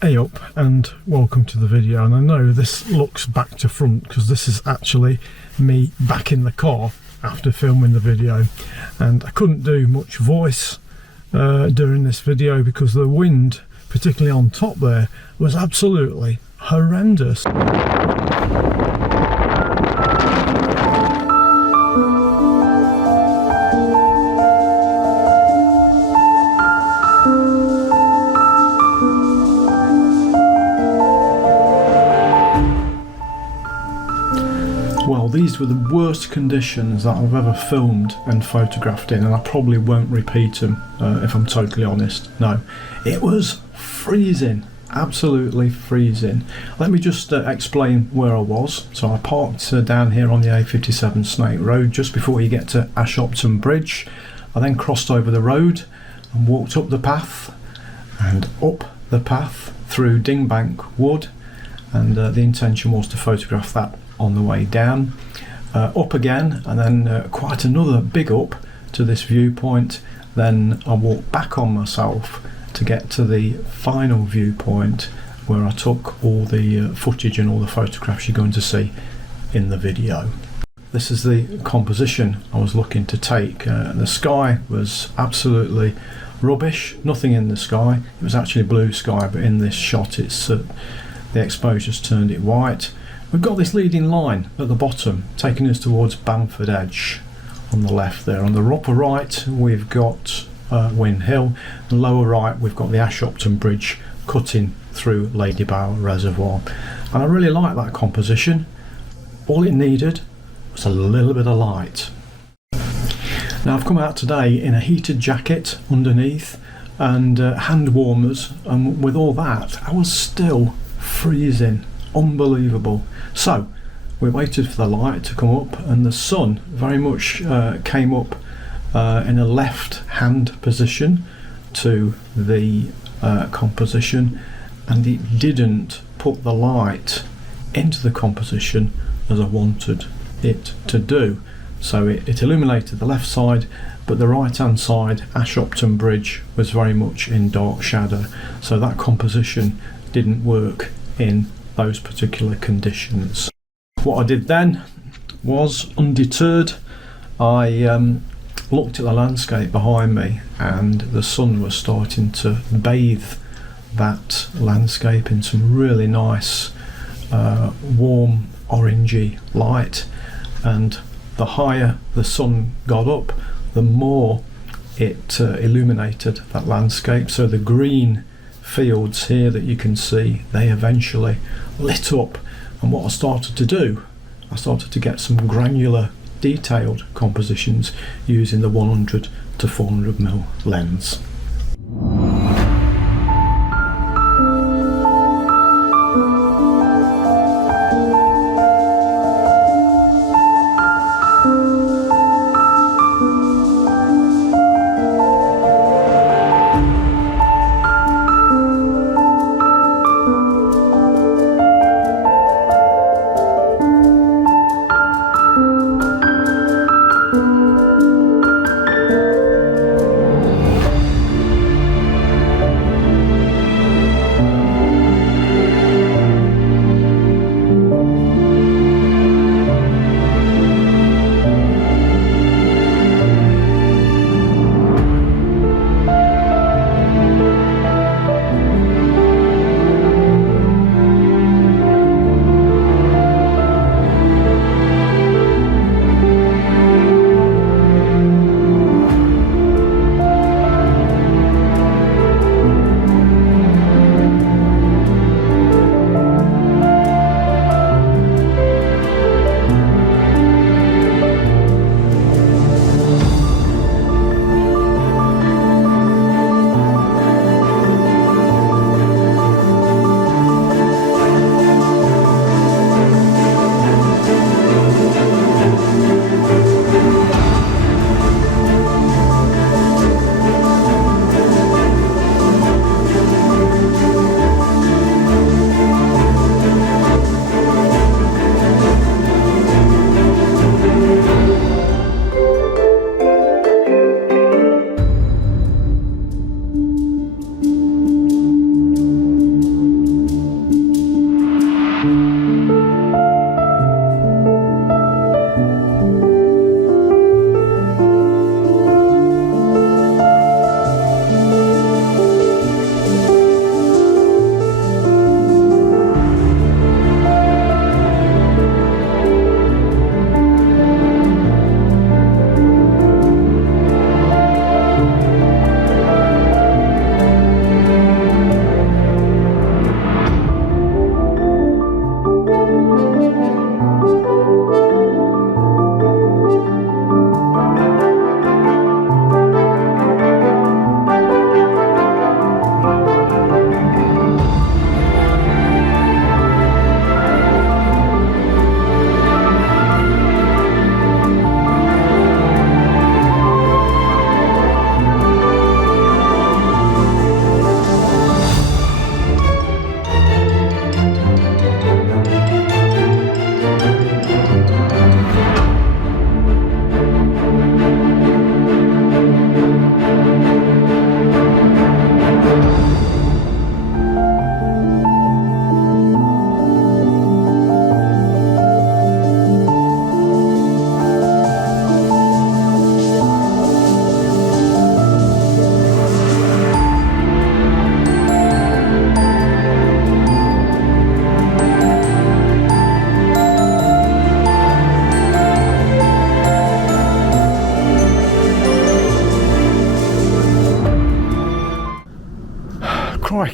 Hey up and welcome to the video. And I know this looks back to front because this is actually me back in the car after filming the video, and I couldn't do much voice during this video because the wind, particularly on top there, was absolutely horrendous. Well, these were the worst conditions that I've ever filmed and photographed in, and I probably won't repeat them if I'm totally honest. No, it was freezing, absolutely freezing. Let me just explain where I was. So I parked down here on the A57 Snake Road just before you get to Ashopton Bridge. I then crossed over the road and walked up the path and up the path through Dingbank Wood, and the intention was to photograph that on the way down, up again, and then quite another big up to this viewpoint. Then I walked back on myself to get to the final viewpoint where I took all the footage and all the photographs you're going to see in the video. This is the composition I was looking to take. The sky was absolutely rubbish, nothing in the sky. It was actually blue sky, but in this shot it's the exposure's turned it white. We've got this leading line at the bottom taking us towards Bamford Edge on the left there. On the upper right we've got Win Hill, the lower right we've got the Ashopton Bridge cutting through Ladybower Reservoir, and I really like that composition. All it needed was a little bit of light. Now I've come out today in a heated jacket underneath and hand warmers, and with all that I was still freezing. Unbelievable. So we waited for the light to come up, and the sun very much came up in a left hand position to the composition, and it didn't put the light into the composition as I wanted it to do. So it illuminated the left side, but the right hand side, Ashopton Bridge, was very much in dark shadow, so that composition didn't work in those particular conditions. What I did then was, undeterred, I looked at the landscape behind me, and the sun was starting to bathe that landscape in some really nice warm orangey light, and the higher the sun got up, the more it illuminated that landscape. So the green fields here that you can see, they eventually lit up, and what I started to do, I started to get some granular detailed compositions using the 100 to 400mm lens.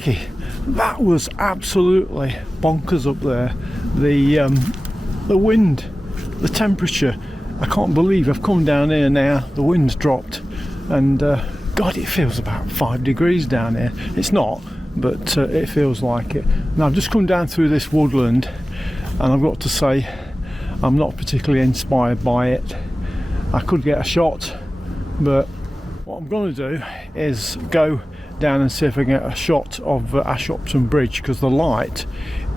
crikey, that was absolutely bonkers up there. The wind, the temperature, I can't believe I've come down here now, the wind's dropped, and God, it feels about 5 degrees down here. It's not, but it feels like it. Now I've just come down through this woodland, and I've got to say I'm not particularly inspired by it. I could get a shot, but what I'm going to do is go down and see if I can get a shot of Ashopton Bridge, because the light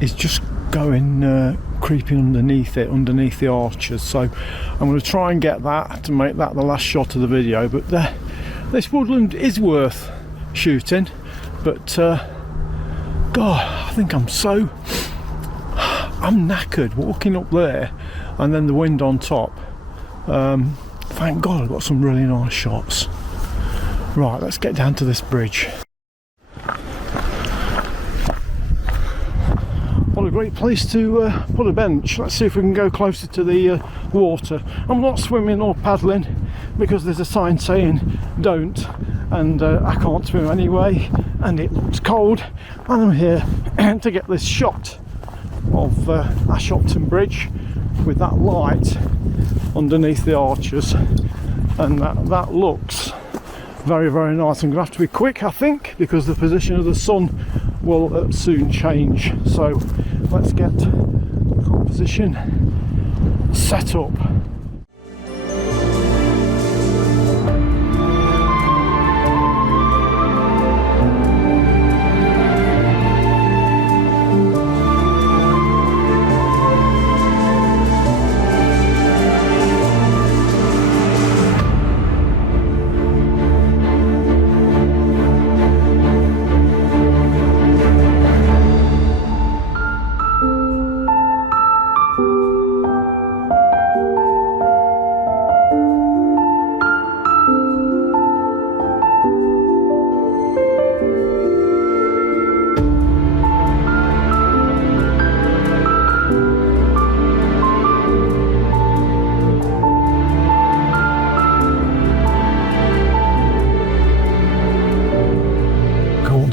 is just going creeping underneath it, underneath the arches. So I'm going to try and get that to make that the last shot of the video. But this woodland is worth shooting, but God, I think I'm knackered walking up there, and then the wind on top. Thank God I've got some really nice shots. Right, let's get down to this bridge. What a great place to put a bench. Let's see if we can go closer to the water. I'm not swimming or paddling because there's a sign saying don't, and I can't swim anyway, and it looks cold, and I'm here to get this shot of Ashopton Bridge with that light underneath the arches, and that looks very, very nice. I'm going to have to be quick, I think, because the position of the sun will soon change. So let's get the composition set up.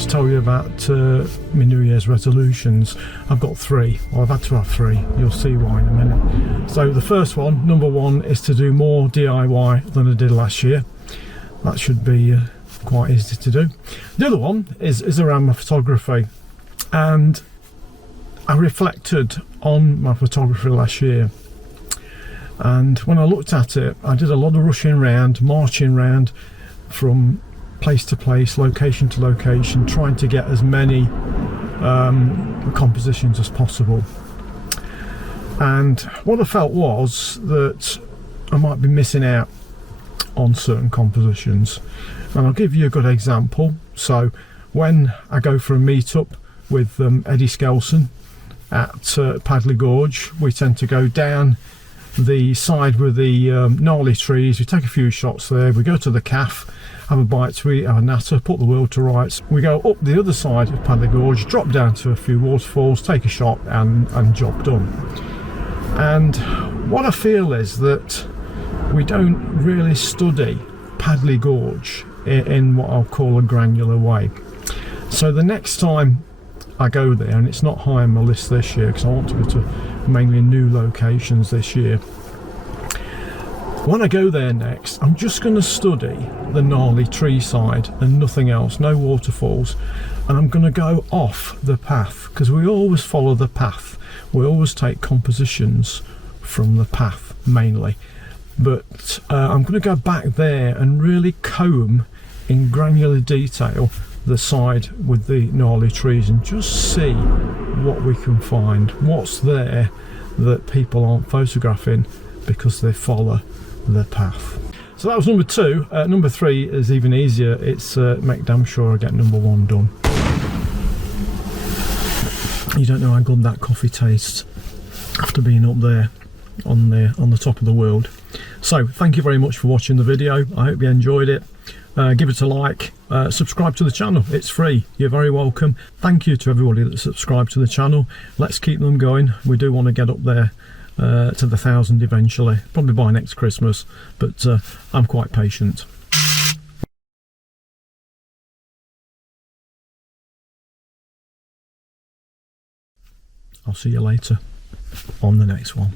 Tell you about my New Year's resolutions. I've got 3, or I've had to have 3. You'll see why in a minute. So the first one, number 1, is to do more DIY than I did last year. That should be quite easy to do. The other one is around my photography, and I reflected on my photography last year, and when I looked at it, I did a lot of rushing around, marching around from place to place, location to location, trying to get as many compositions as possible. And what I felt was that I might be missing out on certain compositions, and I'll give you a good example. So when I go for a meetup with Eddie Skelson at Padley Gorge, we tend to go down the side with the gnarly trees. We take a few shots there, we go to the calf, have a bite to eat, have a natter, put the world to rights. We go up the other side of Padley Gorge, drop down to a few waterfalls, take a shot, and job done. And what I feel is that we don't really study Padley Gorge in what I'll call a granular way. So the next time I go there, and it's not high on my list this year because I want to go to mainly new locations this year, when I go there next, I'm just going to study the gnarly tree side and nothing else, no waterfalls, and I'm going to go off the path, because we always follow the path. We always take compositions from the path mainly, but I'm going to go back there and really comb in granular detail the side with the gnarly trees and just see what we can find, what's there that people aren't photographing because they follow the path. So that was number 2. Number 3 is even easier. It's make damn sure I get number 1 done. You don't know how good that coffee tastes after being up there on the top of the world. So thank you very much for watching the video. I hope you enjoyed it. Give it a like, subscribe to the channel, it's free, you're very welcome. Thank you to everybody that subscribed to the channel. Let's keep them going. We do want to get up there to the 1,000 eventually, probably by next Christmas, but I'm quite patient. I'll see you later on the next one.